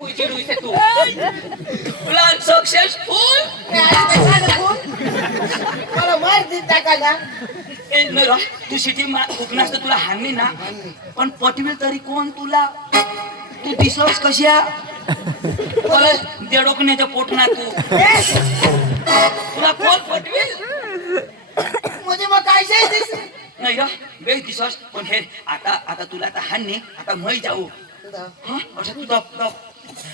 रुईसे तू plan successful मला मार देता का ना ए नरा तू सिटी मा उपनास तुला हाणली ना पण पटवेल तरी कोण तुला तू दिसस कशा मला देडोकण्याच्या पोटना तू तुला कोण पटवेल म्हणजे मग काय दिस नाही रा बेस दिसस पण हे आता तुला आता हाणणे आता मै जाऊ हा अच्छा तू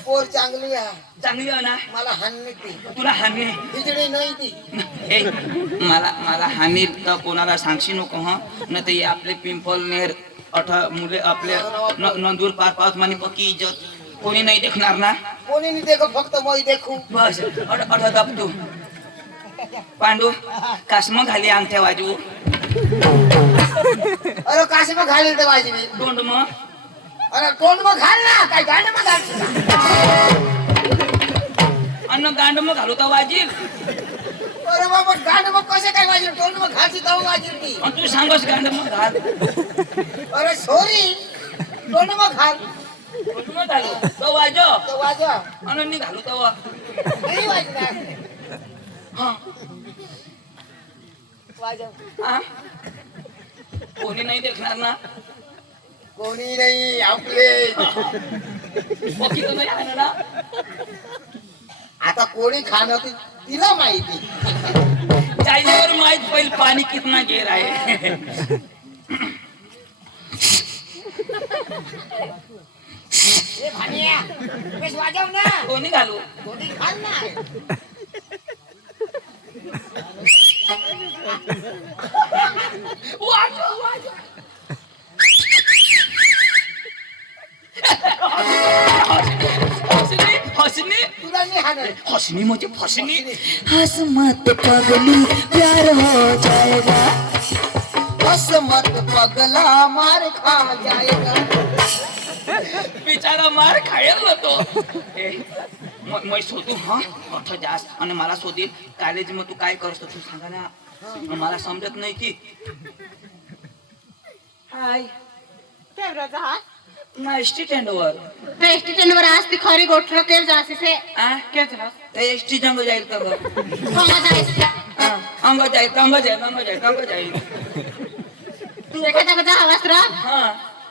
पोर चांगली आहे चांगली आहे ना मला हाणली ती तुला हाणणे खिचडी नाही ती ए मला हानी तर कोणाला सांगशी नको हा न ते आपले पिंपलनेर मुले आपले नंदूर पार पावत माने पक्की इज्जत कोणी नाही देखणार ना कोणी नाही देखो फक्त moi देखू बस दब तू पांडू कासम घाली अंगठ्या वाजू अरे काशी मग घालेल तर माझी मी तोंड मग अरे तोंड मग घाल ना काय गांड मग घाल अन्न गांड मग घालू तर वाजील अरे बाबा गांड मग कसे काय माझी तोंड मग घालची तर माझी ती आणि तू सांगस गांड मग घाल अरे सॉरी तोंड मग घाल तोंड मग घालू तो वाजो तो वाजवा अनन्नी घालू तवा नाही वाजणार हा वाजव हा कोणी नाही देखणार ना कोणी नाही आपले पक्की तर नाही आहे ना आता कोणी खाणं ती तिला माहिती जायच्यावर माहित पहिले पाणी कितना गेर आहे ए भानिया बेस वाजव ना कोणी घालू कोणी खाल ना वाजव वाजव हसनी तुला नाही हाणत हसनी म्हणजे फसनी हंस मत पगली प्यार हो जाएगा बस मत पगला मार खा जाएगा बिचारा मार खायला तो मैं शोधू हा अठं जास्त आणि मला शोधील कॉलेज मध्ये तू काय करतो तू सांगा ना मला समजत नाही की हाय ना स्टँड वर स्टेशन वर आज ती खरी गोठर केल जासी से आ के जरा ते एसटी जंग जाईल का बघ कमा जायस अंग जाईल तू एका जागा आवाज रा हा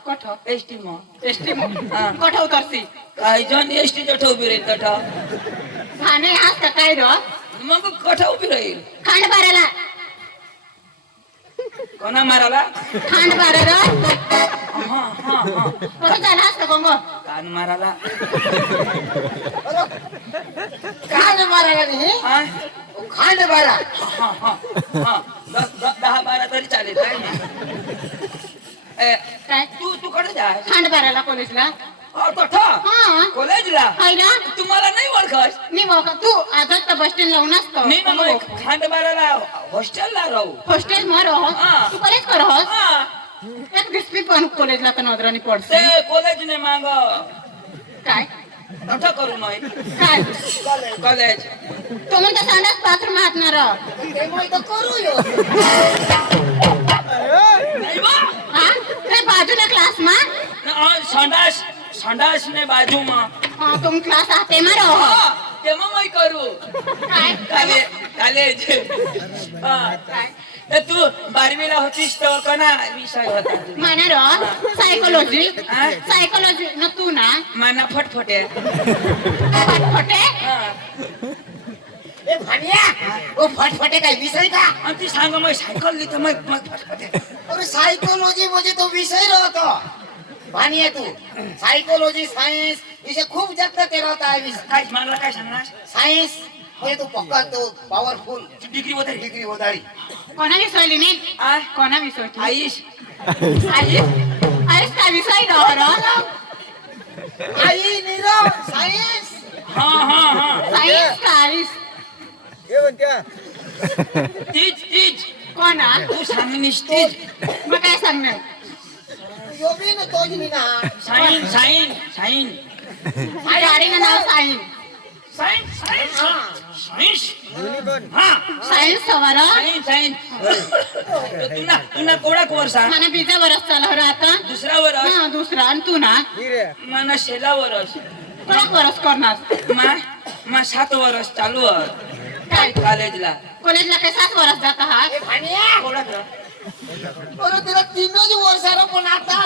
कोठ एसटी मग एसटी मो हा कोठ उतरसी काय जण एसटी जठ उभी राहील तठ खाणे आज का काय रो मग कठ उभी राहील खांड बाराला कोणा माराला खांड बारा रो हा हा हा कोठ झाला आज का गंगो कान माराला खांड मारायला नाही हा खांड मारा हा हा हा 10-12 तरी चालेल काय नाही काय तू कडे जा खांड बाराला कॉलेजला तठ हा कॉलेजला हाय ना तुम्हाला नाही ओळखस मी बघ तू आजच तर बस स्टँड लावून असतो नाही ना मग खांडबाराला हॉस्टेलला राहू हॉस्टेल मारो हा. तू कॉलेज कर हॉस हा एक दिसली पण कॉलेजला तर नजरानी पडते ते कॉलेज ने माग काय तठ करू मग काय कॉलेज तो म्हणतो संडास बाथरूम हातणार ते moi तर करू यो नाही बा हा ते बाजूला क्लास मा संडास ने बाजूમાં हा तुम क्लास आते मारो હા તેમાં मैं करू काय कॉलेज हा काय ए तू 12वी ला होतीस तर कोणा विषय होता माना रो सायकोलॉजी हा? सायकोलॉजी न तू ना माना फटफटे फटफटे हा ए भानिया ओ फटफटे काय विषय का आणि ती सांग मग सायकल लिहितो मग फटफटे अरे सायकोलॉजी म्हणजे तो विषय राहतो भानिया तू सायकोलॉजी सायन्स विषय खूप जास्त ते राहता आहे विषय काय मला काय सांगणार सायन्स म्हणजे तू पक्का तो पॉवरफुल डिग्री होते डिग्री वधारी कोणा विसरली नाही आ कोणा विसरली आईश आई अरे काय विसरली रो आई नीरव सायन्स हा हा हा सायन्स कारीस तीच कोणा तू सांग निश्चित मग काय सांगणार यो बी न तोच नी ना साईन गाडीचं नाव सायन्स सायन्स हा सायन्स सवार सायन्स तुला कोणा कोर्स मला बीजा वरस चालू आता दुसरा वर्ष हा दुसरा आणि तू ना मना शेला वर्ष कोणाक वरस करणार मा 7 वर्ष चालू काय कॉलेजला कॉलेजला काय 7 वर्ष जात आहात ए भानिया ओळखलं अरे तुला 3 वर्षाला पण आता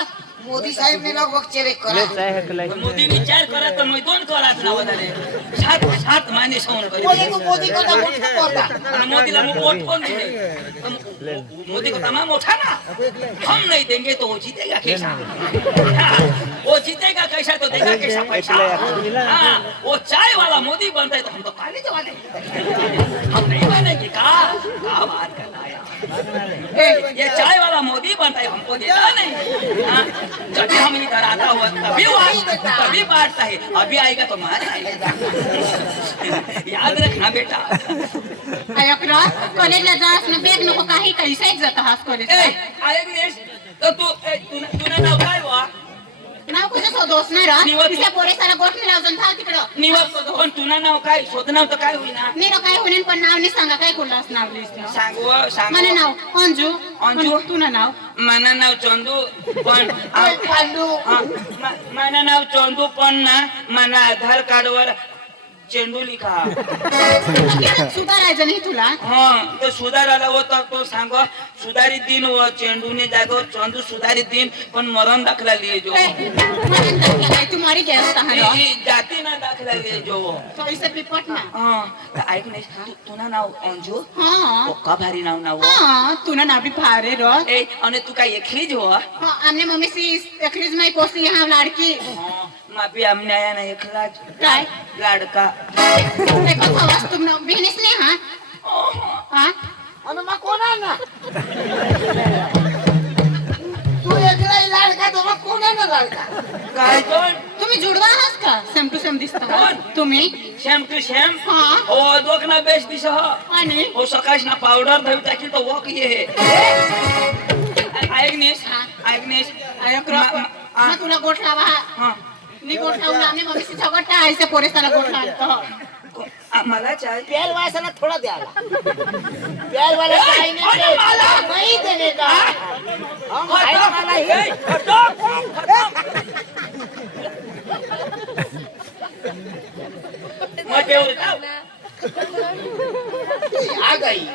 मोदी साहेब ने लोक चेक करा मोदी विचार करत तर मग 2 कराच नाव झाले 7 महिने सहन बोले करे तू मोदी को वोट करता आणि मोदीला मग वोट कोण देते मोदी को तमाम उठा ना हम नहीं देंगे तो वो जीतेगा कैसा वो जीतेगा कैसा तो देगा कैसा पैसा हाँ, वो चाय वाला मोदी बनता है तो हम तो कॉलेज वाले हम नहीं बनेंगे का बात करना यार ये चाय वाला मोदी बनता है हमको देता नहीं हाँ, जब भी हम इधर आता हुआ तभी बांटता है अभी आएगा तो मार आएगा याद रखना बेटा अयकरा कॉलेजला जास ना बेग नको काही कैसे जात आहात कॉलेज तो तुला नाव काय बुवा नाव कुठं शोधोस ना रा निवड- तिच्या पोरेसाला गोठ मिळावून थांब तिकडं निवड पण तुला नाव काय शोध नाव तर काय होईना नीरो काय होईन पण नाव नाही सांगा काय कुठलास नाव लिस्ट सांगू મને सांगू નાવ અંજુ અંજુ? તું નાવ माझं नाव चंदू पण पांडू माझं नाव चंदू पण ना मला आधार कार्डवर चेंडू लिखा सुधारायचं नाही तुला हा तो सुधारायला होता तो सांग सुधारित दिन व चेंडूने जागो चंदू सुधारित दिन पण मरण दाखला लिहे जो तू मारी गॅस तहारा जाती ना दाखला लिहे जो तो इसे पिपट ना हा तर ऐक नाही तुला नाव अंजू हा का भारी नाव नाव हा तुना नाव भी फारे रो ए आणि तू काय एकलीच हो हा आमने मम्मी सी एकलीच माई पोसी यहाँ लाडकी मापी आमने आया ना एकलाच काय लाडका ते कथा वास तुम बिहनिस ने हा हा आणि मग कोण आहे ना तू एकला लाडका तो मग कोण आहे ना लाडका काय पण तुम्ही जुडवा आहात का सेम टू सेम दिसता कोण? तुम्ही शॅम टू शॅम हा हो दोघ ना बेस दिस हो आणि हो सकाळी ना पावडर धवी टाकी तो वॉक ये ऐकनेस ऐकनेस अयक्रो हा तुला गोठ लावा हा नी गोठ लावून आमने मम्मी सी झगडता ऐसे पोरेसाला गोठ लावतो मला चाय प्यार वाला थोड़ा द्याला प्यार वाला काही नाही नाही देणे का हम खायला वाला ही मग एवढं जाऊ. आ गई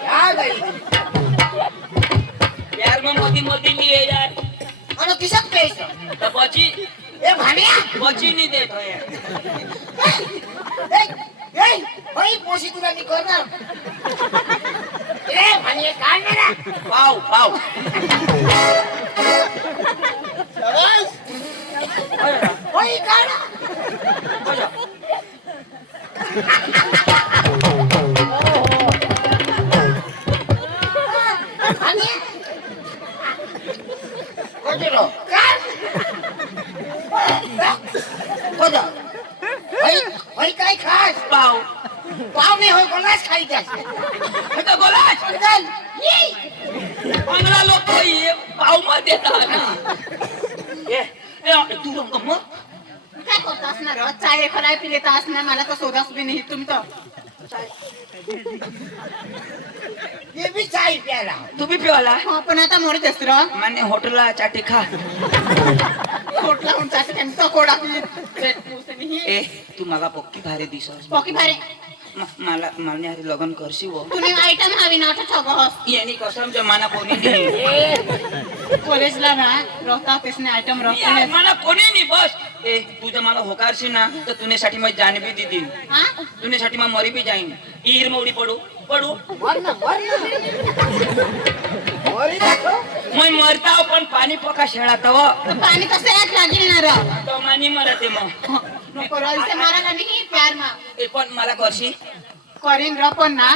यार मग मोदी मोदी लिए यार आणि किसक पैसा तर बची ए भानिया बची नाही देत हो यार ए भाई पोशी तुला नि करणार ए भानिया काढ ना पाव पाव होई काढ भानिया कोणतो काढ कोणतो भाई काय खास पाव पाव नाही होय कोणाच खायचं हे तर बोलाच चल ये 15 लोक ये पाव मध्ये देतात ए तू मग काय करत असणार चाय खराय पिलेत असणार मला तर सोदास बी नाही तुमचं ये भी चाय प्याला तू बी पिवाला हा पण आता मोर दसरा माने हॉटेलला चाटी खा कोटला उंचा त्यांचा कोडा की ए तू मला पक्की भारी दिसस पॉकी भारे मला माने हरी लग्न करशी हो तुम्ही आयटम हवी ना ठगस यानी कसम जमाना कोणी नाही कॉलेजला ना रोता तेसने आयटम यार, रोता मला कोणी नाही बस ए तू जर मला होकारशी ना तर तुनेसाठी मैं जान भी दी दिन हा तुनेसाठी मैं मरी भी जाईन ईर मोडी पडू पडू वरना वरी दाखव मैं मरता हूं, पण पाणी पका शेळा तव तर पाणी कसं यात लागेल ना रा तो मानी मरते मग नको रा इसे मारा का नाही प्यार मा ए पण मला करशी करीन र पण ना